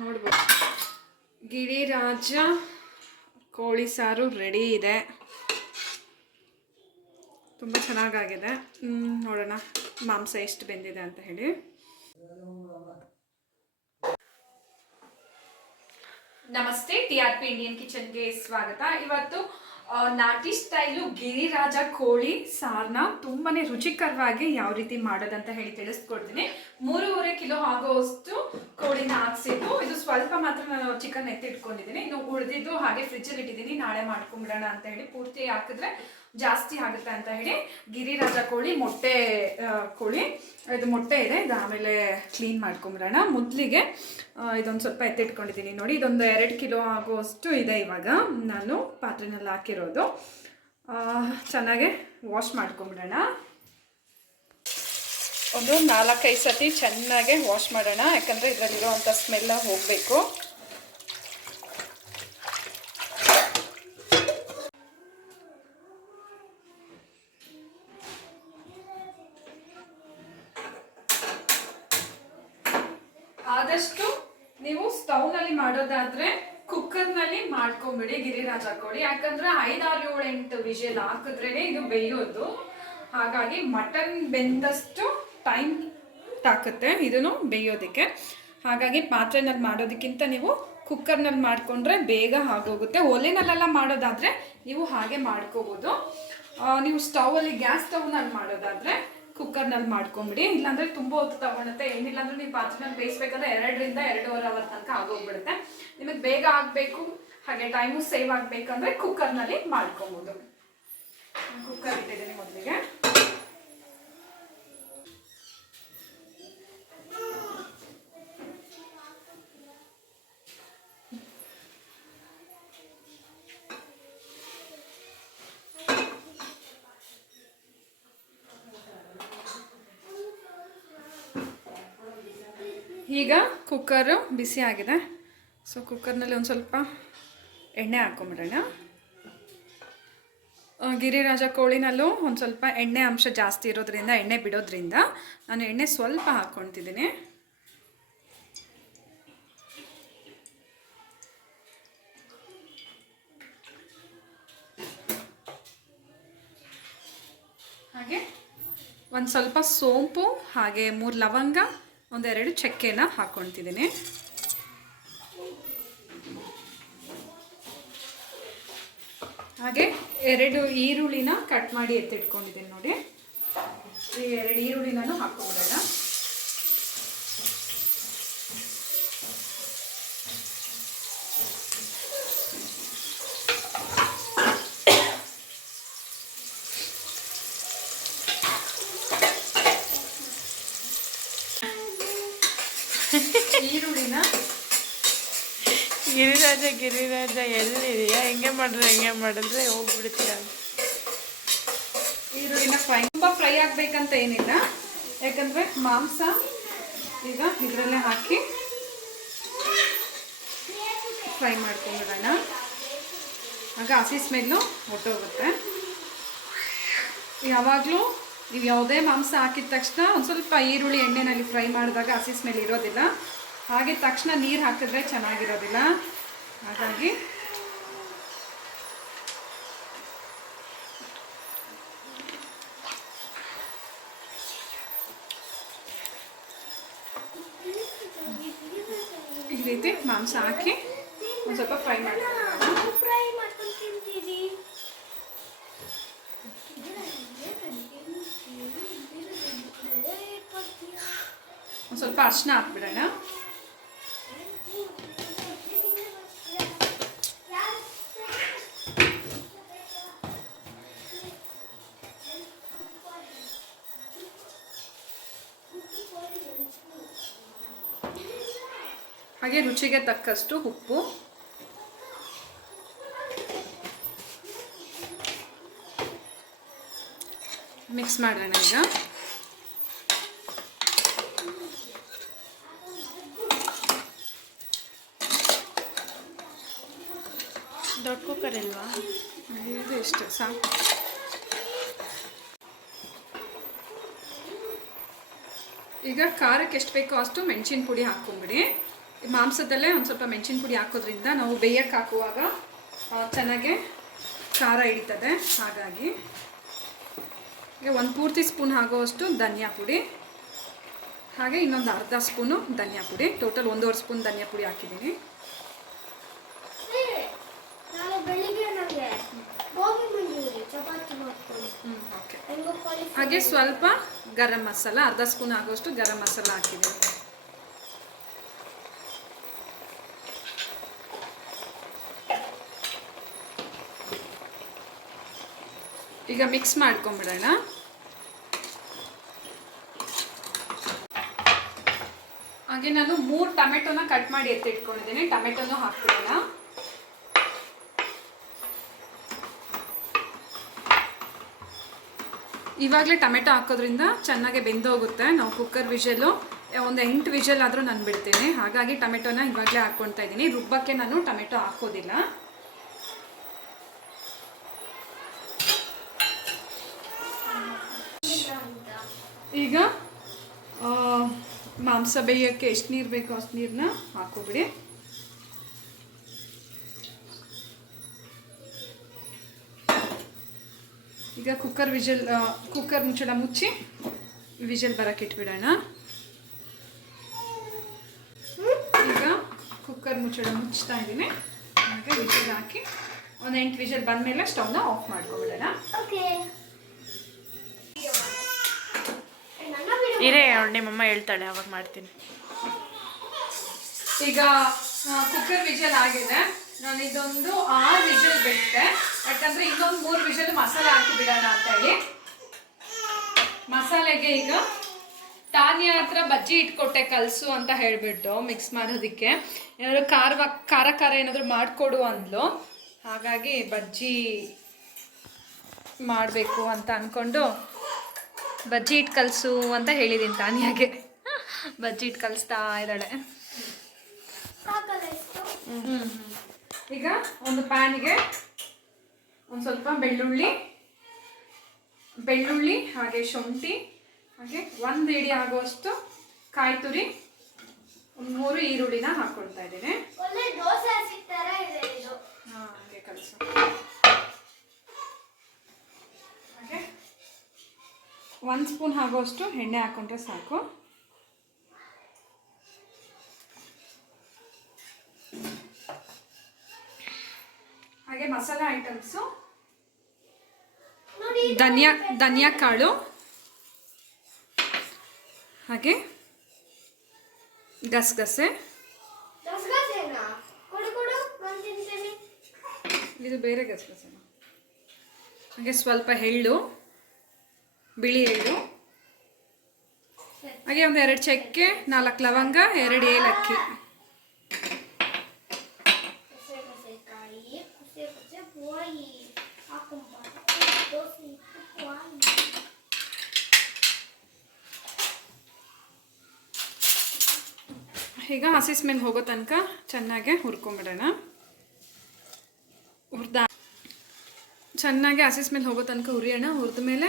ನೋಡ್ಬೋದು ಗಿರಿರಾಜ ಕೋಳಿ ಸಾರು ರೆಡಿ ಇದೆ. ತುಂಬ ಚೆನ್ನಾಗಾಗಿದೆ. ನೋಡೋಣ ಮಾಂಸ ಎಷ್ಟು ಬೆಂದಿದೆ ಅಂತ ಹೇಳಿ. ನಮಸ್ತೆ, TRP ಇಂಡಿಯನ್ ಕಿಚನ್ಗೆ ಸ್ವಾಗತ. ಇವತ್ತು ನಾಟಿ ಸ್ಟೈಲು ಗಿರಿರಾಜ ಕೋಳಿ ಸಾರನ್ನ ತುಂಬಾನೇ ರುಚಿಕರವಾಗಿ ಯಾವ ರೀತಿ ಮಾಡೋದಂತ ಹೇಳಿ ತಿಳಿಸ್ಕೊಡ್ತೀನಿ. 3.5 ಕಿಲೋ ಆಗೋಷ್ಟು ಕೋಳಿನ ಹಾಕ್ಸಿದ್ದು, ಇದು ಸ್ವಲ್ಪ ಮಾತ್ರ ನಾನು ಚಿಕನ್ ಎತ್ತಿಟ್ಕೊಂಡಿದ್ದೀನಿ. ಇನ್ನು ಉಳಿದಿದ್ದು ಹಾಗೆ ಫ್ರಿಜ್ಜಲ್ಲಿ ಇಟ್ಟಿದ್ದೀನಿ, ನಾಳೆ ಮಾಡ್ಕೊಂಬಿಡೋಣ ಅಂತ ಹೇಳಿ. ಪೂರ್ತಿ ಹಾಕಿದ್ರೆ ಜಾಸ್ತಿ ಆಗುತ್ತೆ ಅಂತ ಹೇಳಿ ಗಿರಿರಾಜ ಕೋಳಿ ಕೋಳಿ ಇದು ಮೊಟ್ಟೆ ಇದೆ. ಇದು ಆಮೇಲೆ ಕ್ಲೀನ್ ಮಾಡ್ಕೊಂಬಿಡೋಣ. ಮೊದಲಿಗೆ ಇದೊಂದು ಸ್ವಲ್ಪ ಎತ್ತಿಟ್ಕೊಂಡಿದ್ದೀನಿ. ನೋಡಿ, ಇದೊಂದು 2 ಕಿಲೋ ಆಗೋಷ್ಟು ಇದೆ. ಇವಾಗ ನಾನು ಪಾತ್ರೆನಲ್ಲಿ ಹಾಕಿರೋದು. ಚೆನ್ನಾಗಿ ವಾಶ್ ಮಾಡ್ಕೊಂಬಿಡೋಣ. ಒಂದು 4-5 ಸತಿ ಚೆನ್ನಾಗಿ ವಾಶ್ ಮಾಡೋಣ, ಯಾಕಂದರೆ ಇದರಲ್ಲಿರೋವಂಥ ಸ್ಮೆಲ್ಲ ಹೋಗಬೇಕು. ಆದಷ್ಟು ನೀವು ಸ್ಟವ್ನಲ್ಲಿ ಮಾಡೋದಾದ್ರೆ ಕುಕ್ಕರ್ನಲ್ಲಿ ಮಾಡ್ಕೊಂಬಿಡಿ ಗಿರಿರಾಜ ಕೋಳಿ. ಯಾಕಂದ್ರೆ 5-6-7-8 ವಿಷಲ್ ಹಾಕಿದ್ರೇನೆ ಇದು ಬೇಯೋದು. ಹಾಗಾಗಿ ಮಟನ್ ಬೆಂದಷ್ಟು ಟೈಮ್ ತಾಕುತ್ತೆ ಇದನ್ನು ಬೇಯೋದಕ್ಕೆ. ಹಾಗಾಗಿ ಪಾತ್ರೆನಲ್ಲಿ ಮಾಡೋದಕ್ಕಿಂತ ನೀವು ಕುಕ್ಕರ್ನಲ್ಲಿ ಮಾಡಿಕೊಂಡ್ರೆ ಬೇಗ ಆಗೋಗುತ್ತೆ. ಒಲೆನಲ್ಲೆಲ್ಲ ಮಾಡೋದಾದರೆ ನೀವು ಹಾಗೆ ಮಾಡ್ಕೋಬೋದು. ನೀವು ಸ್ಟವಲ್ಲಿ ಗ್ಯಾಸ್ ಸ್ಟವ್ನಲ್ಲಿ ಮಾಡೋದಾದರೆ ಕುಕ್ಕರ್ನಲ್ಲಿ ಮಾಡ್ಕೊಂಬಿಡಿ. ಇಲ್ಲಾಂದರೆ ತುಂಬ ಹೊತ್ತು ತಗೊಳುತ್ತೆ. ಏನಿಲ್ಲ ಅಂದ್ರೆ ನೀವು ಪಾತ್ರೆನಲ್ಲಿ ಬೇಯಿಸ್ಬೇಕಂದ್ರೆ 2ರಿಂದ 2.5 ಅವರ್ ತನಕ ಆಗೋಗ್ಬಿಡುತ್ತೆ. ನಿಮಗೆ ಬೇಗ ಆಗಬೇಕು, ಹಾಗೆ ಟೈಮು ಸೇವ್ ಆಗಬೇಕಂದ್ರೆ ಕುಕ್ಕರ್ನಲ್ಲಿ ಮಾಡ್ಕೊಬೋದು. ಕುಕ್ಕರ್ ಇಟ್ಟಿದ್ದೀನಿ ಮೊದಲಿಗೆ. ಈಗ ಕುಕ್ಕರು ಬಿಸಿ ಆಗಿದೆ. ಸೊ ಕುಕ್ಕರ್ನಲ್ಲಿ ಒಂದು ಸ್ವಲ್ಪ ಎಣ್ಣೆ ಹಾಕ್ಕೊಂಬಿಡೋಣ. ಗಿರಿರಾಜ ಕೋಳಿನಲ್ಲೂ ಒಂದು ಸ್ವಲ್ಪ ಎಣ್ಣೆ ಅಂಶ ಜಾಸ್ತಿ ಇರೋದ್ರಿಂದ, ಎಣ್ಣೆ ಬಿಡೋದ್ರಿಂದ ನಾನು ಎಣ್ಣೆ ಸ್ವಲ್ಪ ಹಾಕ್ಕೊಳ್ತಿದ್ದೀನಿ. ಹಾಗೆ ಒಂದು ಸ್ವಲ್ಪ ಸೋಂಪು, ಹಾಗೆ 3 ಲವಂಗ, 1-2 ಚಕ್ಕೆನ ಹಾಕ್ಕೊಳ್ತಿದ್ದೀನಿ. ಹಾಗೆ 2 ಈರುಳ್ಳಿನ ಕಟ್ ಮಾಡಿ ಎತ್ತಿಟ್ಕೊಂಡಿದ್ದೀನಿ. ನೋಡಿ, ಈ 2 ಈರುಳ್ಳಿನೂ ಹಾಕ್ಕೊಂಬಿಡೋಣ. ಈರುಳ್ಳಿನ ಗಿರಿರಾಜ ಎಲ್ಲಿದೆಯಾ? ಹಿಂಗೆ ಮಾಡಿದ್ರೆ ಹೋಗ್ಬಿಡ್ತೀಯ. ಈರುಳ್ಳಿನ ತುಂಬ ಫ್ರೈ ಆಗಬೇಕಂತ ಏನಿಲ್ಲ, ಯಾಕಂದರೆ ಮಾಂಸ ಈಗ ಇದರಲ್ಲೇ ಹಾಕಿ ಫ್ರೈ ಮಾಡ್ಕೊಂಡ್ಬಿಡೋಣ. ಆಗ ಹಸಿ ಸ್ಮೆಲ್ಲು ಹೊಟ್ಟೋಗುತ್ತೆ. ಯಾವಾಗಲೂ ನೀವು ಯಾವುದೇ ಮಾಂಸ ಹಾಕಿದ ತಕ್ಷಣ ಒಂದು ಸ್ವಲ್ಪ ಈರುಳ್ಳಿ ಎಣ್ಣೆನಲ್ಲಿ ಫ್ರೈ ಮಾಡಿದಾಗ ಹಸಿ ಸ್ಮೆಲ್ ಇರೋದಿಲ್ಲ. ಹಾಗೆ ತಕ್ಷಣ ನೀರು ಹಾಕಿದ್ರೆ ಚೆನ್ನಾಗಿರೋದಿಲ್ಲ. ಹಾಗಾಗಿ ಈ ರೀತಿ ಮಾಂಸ ಹಾಕಿ ಒಂದು ಸ್ವಲ್ಪ ಫ್ರೈ ಮಾಡ್ತೀನಿ. ಒಂದು ಸ್ವಲ್ಪ ಅರಿಶಿನ ಹಾಕ್ಬಿಡೋಣ. ಹಾಗೆ ರುಚಿಗೆ ತಕ್ಕಷ್ಟು ಉಪ್ಪು. ಮಿಕ್ಸ್ ಮಾಡೋಣ. ಈಗ ದೊಡ್ಡ ಕುಕ್ಕರ್ ಅಲ್ವಾ? ಇದು ಎಷ್ಟು ಸಾಕು. ಈಗ ಖಾರಕ್ಕೆ ಎಷ್ಟು ಬೇಕೋ ಅಷ್ಟು ಮೆಣಸಿನ ಪುಡಿ ಹಾಕ್ಕೊಂಬಿಡಿ. ಮಾಂಸದಲ್ಲೇ ಒಂದು ಸ್ವಲ್ಪ ಮೆಣಸಿನ ಪುಡಿ ಹಾಕೋದ್ರಿಂದ ನಾವು ಬೇಯಕ್ಕೆ ಹಾಕುವಾಗ ಚೆನ್ನಾಗೆ ಖಾರ ಹಿಡಿತದೆ. ಹಾಗಾಗಿ ಒಂದು ಪೂರ್ತಿ ಸ್ಪೂನ್ ಆಗೋವಷ್ಟು ಧನಿಯಾ ಪುಡಿ, ಹಾಗೆ ಇನ್ನೊಂದು ಅರ್ಧ ಸ್ಪೂನು ಧನಿಯಾ ಪುಡಿ, ಟೋಟಲ್ 1.5 ಸ್ಪೂನ್ ಧನಿಯಾ ಪುಡಿ ಹಾಕಿದ್ದೀನಿ. ಓಕೆ. ಹಾಗೆ ಸ್ವಲ್ಪ ಗರಂ ಮಸಾಲ, ಅರ್ಧ ಸ್ಪೂನ್ ಆಗೋಷ್ಟು ಗರಂ ಮಸಾಲ ಹಾಕಿದ್ದೀನಿ. ಈಗ ಮಿಕ್ಸ್ ಮಾಡ್ಕೊಂಬಿಡೋಣ. ಹಾಗೆ ನಾನು 3 ಟೊಮೆಟೊನ ಕಟ್ ಮಾಡಿ ಎತ್ತಿಟ್ಕೊಂಡಿದ್ದೀನಿ. ಟೊಮೆಟೊನೂ ಹಾಕ್ಬಿಡೋಣ. ಇವಾಗಲೇ ಟೊಮೆಟೊ ಹಾಕೋದ್ರಿಂದ ಚೆನ್ನಾಗಿ ಬೆಂದೋಗುತ್ತೆ. ನಾವು ಕುಕ್ಕರ್ ವಿಷಲು ಒಂದು 8 ವಿಷಲ್ ಆದರೂ ನಾನು ಬಿಡ್ತೀನಿ. ಹಾಗಾಗಿ ಟೊಮೆಟೊನ ಇವಾಗಲೇ ಹಾಕ್ಕೊಳ್ತಾ ಇದ್ದೀನಿ. ರುಬ್ಬಕ್ಕೆ ನಾನು ಟೊಮೆಟೊ ಹಾಕೋದಿಲ್ಲ. ಈಗ ಮಾಂಸ ಬೇಯೋಕ್ಕೆ ಎಷ್ಟು ನೀರು ಬೇಕೋ ಅಷ್ಟು ನೀರನ್ನ ಹಾಕೋಬಿಡಿ. ಈಗ ಕುಕ್ಕರ್ ಮುಚ್ಚಳ ಮುಚ್ಚಿ ವಿಷಲ್ ಬರೋಕ್ಕೆ ಇಟ್ಬಿಡೋಣ. ಈಗ ಕುಕ್ಕರ್ ಮುಚ್ಚಳ ಮುಚ್ತಾ ಇದ್ದೀನಿ. ಹಾಗೆ ವಿಷಲ್ ಹಾಕಿ ಒಂದು 8 ವಿಷಲ್ ಬಂದಮೇಲೆ ಸ್ಟವ್ನ ಆಫ್ ಮಾಡ್ಕೊಬಿಡೋಣ. ಇರೇ ನಿಮ್ಮಮ್ಮ ಹೇಳ್ತಾಳೆ, ಅವಾಗ ಮಾಡ್ತೀನಿ. ಈಗ ಕುಕ್ಕರ್ ವಿಷಲ್ ಆಗಿದೆ. ನಾನು ಇದೊಂದು 6 ವಿಷಲ್ ಬಿಟ್ಟೆ, ಯಾಕಂದರೆ ಇನ್ನೊಂದು 3 ವಿಷಲ್ ಮಸಾಲೆ ಹಾಕಿ ಬಿಡೋಣ ಅಂತ ಹೇಳಿ. ಮಸಾಲೆಗೆ ಈಗ ತಾನಿಯ ಹತ್ರ ಬಜ್ಜಿ ಇಟ್ಕೊಟ್ಟೆ ಕಲಸು ಅಂತ ಹೇಳಿಬಿಟ್ಟು ಮಿಕ್ಸ್ ಮಾಡೋದಕ್ಕೆ. ಏನಾದರೂ ಖಾರ ಏನಾದರೂ ಮಾಡಿಕೊಡು ಅಂದ್ಲು. ಹಾಗಾಗಿ ಬಜ್ಜಿ ಮಾಡಬೇಕು ಅಂತ ಅಂದ್ಕೊಂಡು ಬಜ್ಜಿ ಇಟ್ಟು ಕಲಸು ಅಂತ ಹೇಳಿದ್ದೀನಿ ತಾನಿಯಾಗೆ. ಬಜ್ಜಿ ಇಟ್ಟು ಕಲಿಸ್ತಾ ಇದ್ದಾಳೆ. ಈಗ ಒಂದು ಪ್ಯಾನಿಗೆ ಒಂದು ಸ್ವಲ್ಪ ಬೆಳ್ಳುಳ್ಳಿ ಹಾಗೆ ಶುಂಠಿ ಹಾಗೆ 1 ಇಡಿ ಆಗುವಷ್ಟು ಕಾಯಿ ತುರಿ, 3 ಈರುಳ್ಳಿನ ಹಾಕ್ಕೊಳ್ತಾ ಇದ್ದೀನಿ. ಹಾಗೆ ಕಲಸು. ಹಾಗೆ 1 ಸ್ಪೂನ್ ಆಗುವಷ್ಟು ಎಣ್ಣೆ ಹಾಕ್ಕೊಂಡ್ರೆ ಸಾಕು. ಹಾಗೆ ಮಸಾಲೆ ಐಟಮ್ಸು ಧನಿಯಾ ಕಾಳು, ಹಾಗೆ ಗಸಗಸೆ, ಇದು ಬೇರೆ ಗಸಗಸೆ, ಹಾಗೆ ಸ್ವಲ್ಪ ಎಳ್ಳು, ಬಿಳಿ ಎಳ್ಳು, ಹಾಗೆ ಒಂದು 2 ಚಕ್ಕೆ, 4 ಲವಂಗ, 2 ಏಲಕ್ಕಿ. ಈಗ ಹಸಿ ಸ್ಮೆಲ್ ಹೋಗೋ ತನಕ ಚೆನ್ನಾಗಿ ಹುರ್ಕೊಂಬಿಡೋಣ. ಚೆನ್ನಾಗಿ ಹಸಿ ಸ್ಮೆಲ್ ಹೋಗೋ ತನಕ ಹುರಿಯೋಣ. ಹುರಿದ ಮೇಲೆ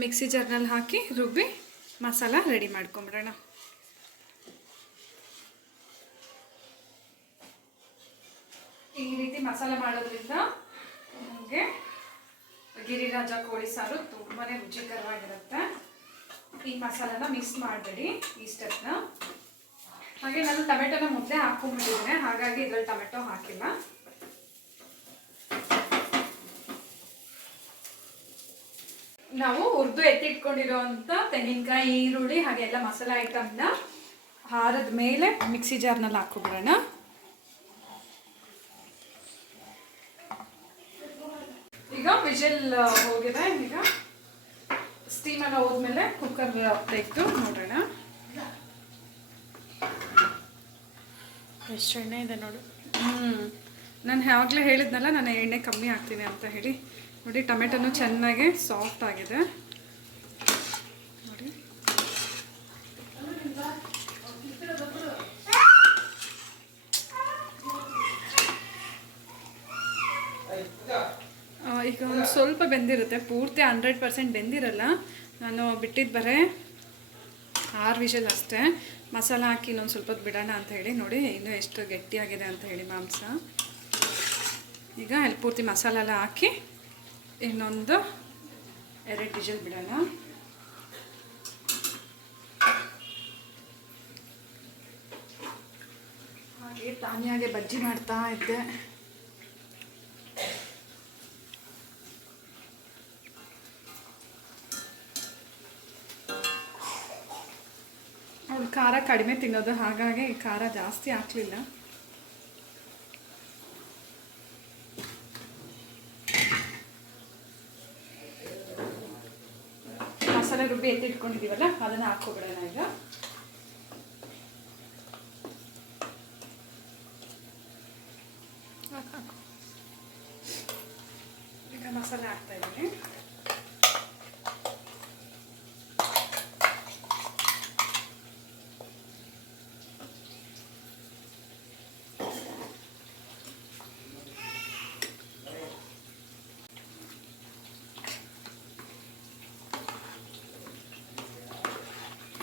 ಮಿಕ್ಸಿ ಜಾರ್ನಲ್ಲಿ ಹಾಕಿ ರುಬ್ಬಿ ಮಸಾಲ ರೆಡಿ ಮಾಡ್ಕೊಂಬಿಡೋಣ. ಈ ರೀತಿ ಮಸಾಲ ಮಾಡೋದ್ರಿಂದ ನಮಗೆ ಗಿರಿರಾಜ ಕೋಳಿ ಸಾರು ತುಂಬಾ ರುಚಿಕರವಾಗಿರುತ್ತೆ. ಈ ಮಸಾಲನ ಮಿಕ್ಸ್ ಮಾಡಬೇಡಿ, ಈ ಸ್ಟೆಪ್ನ. ಹಾಗೆ ನಾನು ಟೊಮೆಟೊನ ಮೊದಲೇ ಹಾಕ್ಕೊಂಡ್ಬಿಟ್ಟಿದ್ದೇನೆ, ಹಾಗಾಗಿ ಇದರಲ್ಲಿ ಟೊಮೆಟೊ ಹಾಕಿಲ್ಲ. ನಾವು ಹುರಿದು ಎತ್ತಿಟ್ಕೊಂಡಿರೋಂಥ ತೆಂಗಿನಕಾಯಿ, ಈರುಳ್ಳಿ ಹಾಗೆ ಎಲ್ಲ ಮಸಾಲೆ ಐಟಮ್ನ ಹಾರದ ಮೇಲೆ ಮಿಕ್ಸಿ ಜಾರ್ನಲ್ಲಿ ಹಾಕ್ಕೊಬಿಡೋಣ. ಈಗ ವಿಷಲ್ ಹೋಗಿದೆ. ಈಗ ಸ್ಟೀಮೆಲ್ಲ ಹೋದ್ಮೇಲೆ ಕುಕ್ಕರ್ ತೆಗೆದು ನೋಡೋಣ. ಎಷ್ಟು ಎಣ್ಣೆ ಇದೆ ನೋಡು. ನಾನು ಯಾವಾಗಲೇ ಹೇಳಿದ್ನಲ್ಲ ನಾನು ಎಣ್ಣೆ ಕಮ್ಮಿ ಹಾಕ್ತೀನಿ ಅಂತ ಹೇಳಿ. ನೋಡಿ ಟೊಮೆಟೊನು ಚೆನ್ನಾಗಿ ಸಾಫ್ಟ್ ಆಗಿದೆ ನೋಡಿ. ಈಗ ಒಂದು ಸ್ವಲ್ಪ ಬೆಂದಿರುತ್ತೆ, ಪೂರ್ತಿ 100% ಬೆಂದಿರಲ್ಲ. ನಾನು ಬಿಟ್ಟಿದ್ದು ಬರೀ 6 ವಿಷಲ್ ಅಷ್ಟೇ. ಮಸಾಲ ಹಾಕಿ ಇನ್ನೊಂದು ಸ್ವಲ್ಪ ಹೊತ್ತು ಬಿಡೋಣ ಅಂತ ಹೇಳಿ. ನೋಡಿ ಇನ್ನೂ ಎಷ್ಟು ಗಟ್ಟಿಯಾಗಿದೆ ಅಂತ ಹೇಳಿ ಮಾಂಸ. ಈಗ ಅಲ್ಲಿ ಪೂರ್ತಿ ಮಸಾಲ ಎಲ್ಲ ಹಾಕಿ ಇನ್ನೊಂದು 2 ವಿಷಲ್ ಬಿಡೋಣ. ಹಾಗೆ ತಾನಿಯಾಗೆ ಬಜ್ಜಿ ಮಾಡ್ತಾ ಇದ್ದೆ. ಅವಳು ಖಾರ ಕಡಿಮೆ ತಿನ್ನೋದು, ಹಾಗಾಗಿ ಖಾರ ಜಾಸ್ತಿ ಹಾಕಲಿಲ್ಲ. ಮಸಾಲೆ ರುಬ್ಬಿ ಎತ್ತಿಟ್ಕೊಂಡಿದ್ದೀವಲ್ಲ ಅದನ್ನು ಹಾಕ್ಕೊಬಿಡೋಣ. ಈಗ ಮಸಾಲೆ ಹಾಕ್ತಾ ಇದ್ದೀನಿ.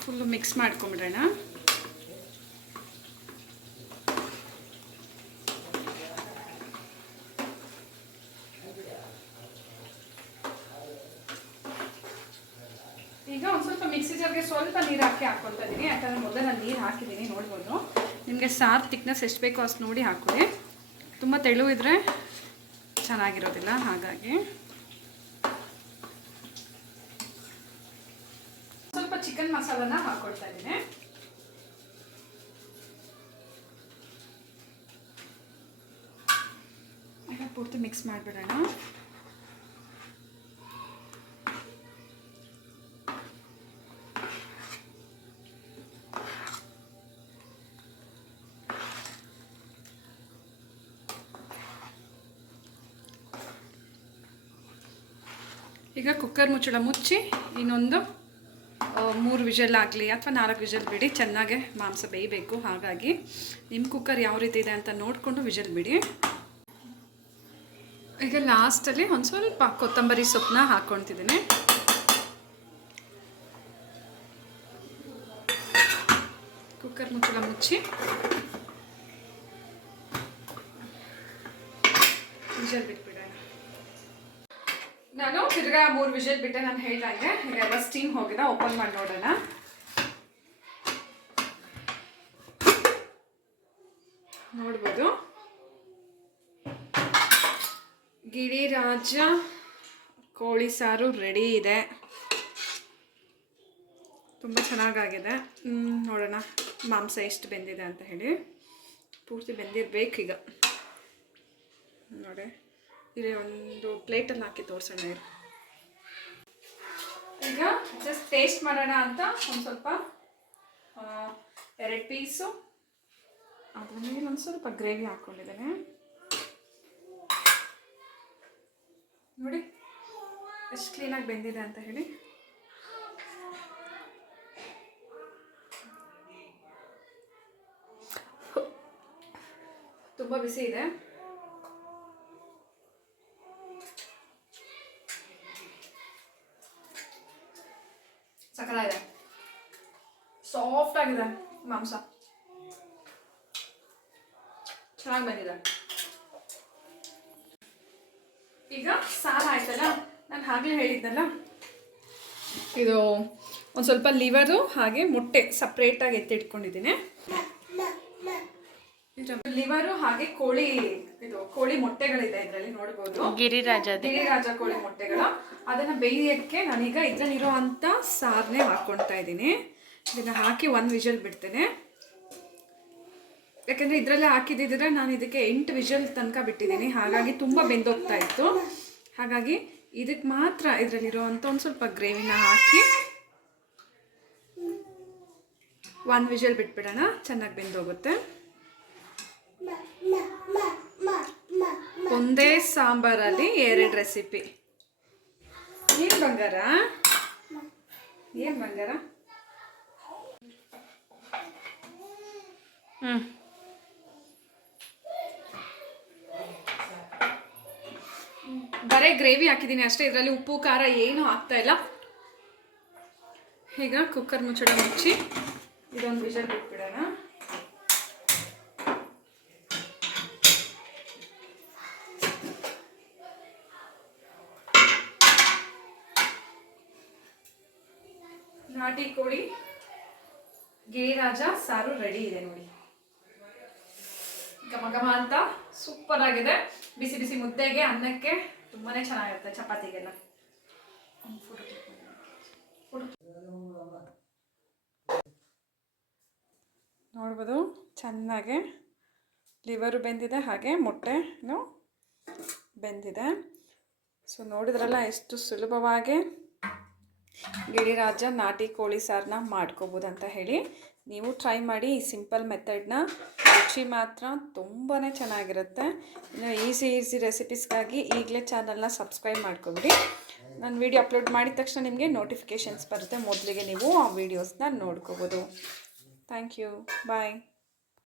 ಫುಲ್ಲು ಮಿಕ್ಸ್ ಮಾಡ್ಕೊಂಬಿಡೋಣ. ಈಗ ಒಂದು ಸ್ವಲ್ಪ ಮಿಕ್ಸಿ ಜಾರ್ಗೆ ಸ್ವಲ್ಪ ನೀರು ಹಾಕಿ ಹಾಕ್ಕೊಳ್ತಾ ಇದ್ದೀನಿ. ಯಾಕಂದರೆ ಮೊದಲೇ ನಾನು ನೀರು ಹಾಕಿದ್ದೀನಿ, ನೋಡ್ಬೋದು. ನಿಮಗೆ ಸಾರು ತಿಕ್ನೆಸ್ ಎಷ್ಟು ಬೇಕೋ ಅಷ್ಟು ನೋಡಿ ಹಾಕೊಳ್ಳಿ. ತುಂಬ ತೆಳು ಇದ್ದರೆ ಚೆನ್ನಾಗಿರೋದಿಲ್ಲ, ಹಾಗಾಗಿ ಸ್ವಲ್ಪ ಚಿಕನ್ ಮಸಾಲನ ಹಾಕ್ಕೊಳ್ತಾ ಇದ್ದೀನಿ. ಈಗ ಪೂರ್ತಿ ಮಿಕ್ಸ್ ಮಾಡಿಬಿಡೋಣ. ಈಗ ಕುಕ್ಕರ್ ಮುಚ್ಚಳ ಮುಚ್ಚಿ ಇನ್ನೊಂದು 3 ವಿಷಲ್ ಆಗಲಿ ಅಥವಾ 4 ವಿಷಲ್ ಬಿಡಿ. ಚೆನ್ನಾಗೆ ಮಾಂಸ ಬೇಯಬೇಕು, ಹಾಗಾಗಿ ನಿಮ್ಮ ಕುಕ್ಕರ್ ಯಾವ ರೀತಿ ಇದೆ ಅಂತ ನೋಡಿಕೊಂಡು ವಿಷಲ್ ಬಿಡಿ. ಈಗ ಲಾಸ್ಟಲ್ಲಿ ಒಂದು ಸ್ವಲ್ಪ ಕೊತ್ತಂಬರಿ ಸೊಪ್ಪನ್ನ ಹಾಕ್ಕೊಳ್ತಿದ್ದೀನಿ. ಕುಕ್ಕರ್ ಮುಚ್ಚಳ ಮುಚ್ಚಿ ವಿಷಲ್ ಬಿಟ್ಬಿಡೋಣ. ನಾನು ತಿರ್ಗಾ 3 ವಿಷಲ್ ಬಿಟ್ಟೆ. ನಾನು ಹೇಳ್ದಂಗೆ ಈಗ ಎಲ್ಲ ಸ್ಟೀಮ್ ಹೋಗಿದೆ. ಓಪನ್ ಮಾಡಿ ನೋಡೋಣ. ನೋಡ್ಬೋದು, ಗಿರಿರಾಜ ಕೋಳಿ ಸಾರು ರೆಡಿ ಇದೆ. ತುಂಬ ಚೆನ್ನಾಗಾಗಿದೆ. ನೋಡೋಣ ಮಾಂಸ ಎಷ್ಟು ಬೆಂದಿದೆ ಅಂತ ಹೇಳಿ. ಪೂರ್ತಿ ಬೆಂದಿರಬೇಕೀಗ. ನೋಡಿ, ಇಲ್ಲಿ ಒಂದು ಪ್ಲೇಟಲ್ಲಿ ಹಾಕಿ ತೋರಿಸೋಣ. ಈಗ ಜಸ್ಟ್ ಟೇಸ್ಟ್ ಮಾಡೋಣ ಅಂತ ಒಂದು ಸ್ವಲ್ಪ 2 ಪೀಸು ಅದ್ರ ಮೇಲೆ ಒಂದು ಸ್ವಲ್ಪ ಗ್ರೇವಿ ಹಾಕ್ಕೊಂಡಿದ್ದೇನೆ. ನೋಡಿ ಎಷ್ಟು ಕ್ಲೀನಾಗಿ ಬೆಂದಿದೆ ಅಂತ ಹೇಳಿ. ತುಂಬ ಬಿಸಿ ಇದೆ. ಸಕ್ಕತ್ತಾಗಿದೆ, ಸಾಫ್ಟ್ ಆಗಿದೆ ಮಾಂಸ, ಚೆನ್ನಾಗಿ ಬಂದಿದೆ. ಈಗ ಸಾರು ಆಯ್ತಲ್ಲ, ನಾನು ಆಗಲೇ ಹೇಳಿದ್ನಲ್ಲ, ಇದು ಒಂದು ಸ್ವಲ್ಪ ಲಿವರು ಹಾಗೆ ಮೊಟ್ಟೆ ಸಪ್ರೇಟಾಗಿ ಎತ್ತಿಟ್ಕೊಂಡಿದ್ದೀನಿ. ಲಿವರು ಹಾಗೆ ಕೋಳಿ ಮೊಟ್ಟೆಗಳಿದೆ ಇದರಲ್ಲಿ, ನೋಡ್ಬೋದು. ಗಿರಿರಾಜ ಕೋಳಿ ಮೊಟ್ಟೆಗಳು. ಅದನ್ನ ಬೇಯಕ್ಕೆ ನಾನೀಗ ಇದ್ರಲ್ಲಿರೋ ಅಂತ ಸಾರನ್ನೇ ಹಾಕ್ಕೊಳ್ತಾ ಇದ್ದೀನಿ. ಇದನ್ನ ಹಾಕಿ 1 ವಿಷಲ್ ಬಿಡ್ತೇನೆ. ಯಾಕಂದ್ರೆ ಇದರಲ್ಲೇ ಹಾಕಿದ್ದಿದ್ರೆ ನಾನು ಇದಕ್ಕೆ 8 ವಿಷಲ್ ತನಕ ಬಿಟ್ಟಿದ್ದೀನಿ, ಹಾಗಾಗಿ ತುಂಬ ಬೆಂದೋಗ್ತಾ ಇತ್ತು. ಹಾಗಾಗಿ ಇದಕ್ಕೆ ಮಾತ್ರ ಇದರಲ್ಲಿರೋ ಅಂತ ಒಂದು ಸ್ವಲ್ಪ ಗ್ರೇವಿನ ಹಾಕಿ 1 ವಿಷಲ್ ಬಿಟ್ಬಿಡೋಣ. ಚೆನ್ನಾಗಿ ಬೆಂದೋಗುತ್ತೆ. ಒಂದೇ ಸಾಂಬಾರಲ್ಲಿ 2 ರೆಸಿಪಿ. ಏನು ಬಂಗಾರ, ಏನು ಬಂಗಾರ? ಬರೀ ಗ್ರೇವಿ ಹಾಕಿದ್ದೀನಿ ಅಷ್ಟೇ, ಇದರಲ್ಲಿ ಉಪ್ಪು ಖಾರ ಏನೂ ಹಾಕ್ತಾ ಇಲ್ಲ. ಈಗ ಕುಕ್ಕರ್ ಮುಚ್ಚಳ ಮುಚ್ಚಿ ಇದೊಂದು ವಿಷಲ್ ಬಿಟ್ಬಿಡೋಣ. ನಾಟಿ ಕೋಳಿ ಗಿರಿರಾಜ ಸಾರು ರೆಡಿ ಇದೆ ನೋಡಿ. ಘಮ ಘಮ ಅಂತ ಸೂಪರ್ ಆಗಿದೆ. ಬಿಸಿ ಬಿಸಿ ಮುದ್ದೆಗೆ, ಅನ್ನಕ್ಕೆ ತುಂಬಾನೇ ಚೆನ್ನಾಗಿರುತ್ತೆ, ಚಪಾತಿಗೆಲ್ಲ. ನೋಡ್ಬೋದು ಚೆನ್ನಾಗೆ ಲಿವರು ಬೆಂದಿದೆ, ಹಾಗೆ ಮೊಟ್ಟೆನೂ ಬೆಂದಿದೆ. ಸೊ ನೋಡಿದ್ರಲ್ಲ ಎಷ್ಟು ಸುಲಭವಾಗಿ ಗಿರಿರಾಜ ನಾಟಿ ಕೋಳಿ ಸಾರನ್ನ ಮಾಡ್ಕೋಬೋದು ಅಂತ ಹೇಳಿ. ನೀವು ಟ್ರೈ ಮಾಡಿ ಈ ಸಿಂಪಲ್ ಮೆಥಡ್ನ. ರುಚಿ ಮಾತ್ರ ತುಂಬಾ ಚೆನ್ನಾಗಿರುತ್ತೆ. ಇನ್ನು ಈಸಿ ರೆಸಿಪೀಸ್ಗಾಗಿ ಈಗಲೇ ಚಾನಲ್ನ ಸಬ್ಸ್ಕ್ರೈಬ್ ಮಾಡ್ಕೊಬಿಡಿ. ನಾನು ವಿಡಿಯೋ ಅಪ್ಲೋಡ್ ಮಾಡಿದ ತಕ್ಷಣ ನಿಮಗೆ ನೋಟಿಫಿಕೇಷನ್ಸ್ ಬರುತ್ತೆ, ಮೊದಲಿಗೆ ನೀವು ಆ ವಿಡಿಯೋಸ್ನ ನೋಡ್ಕೋಬೋದು. Thank you, bye.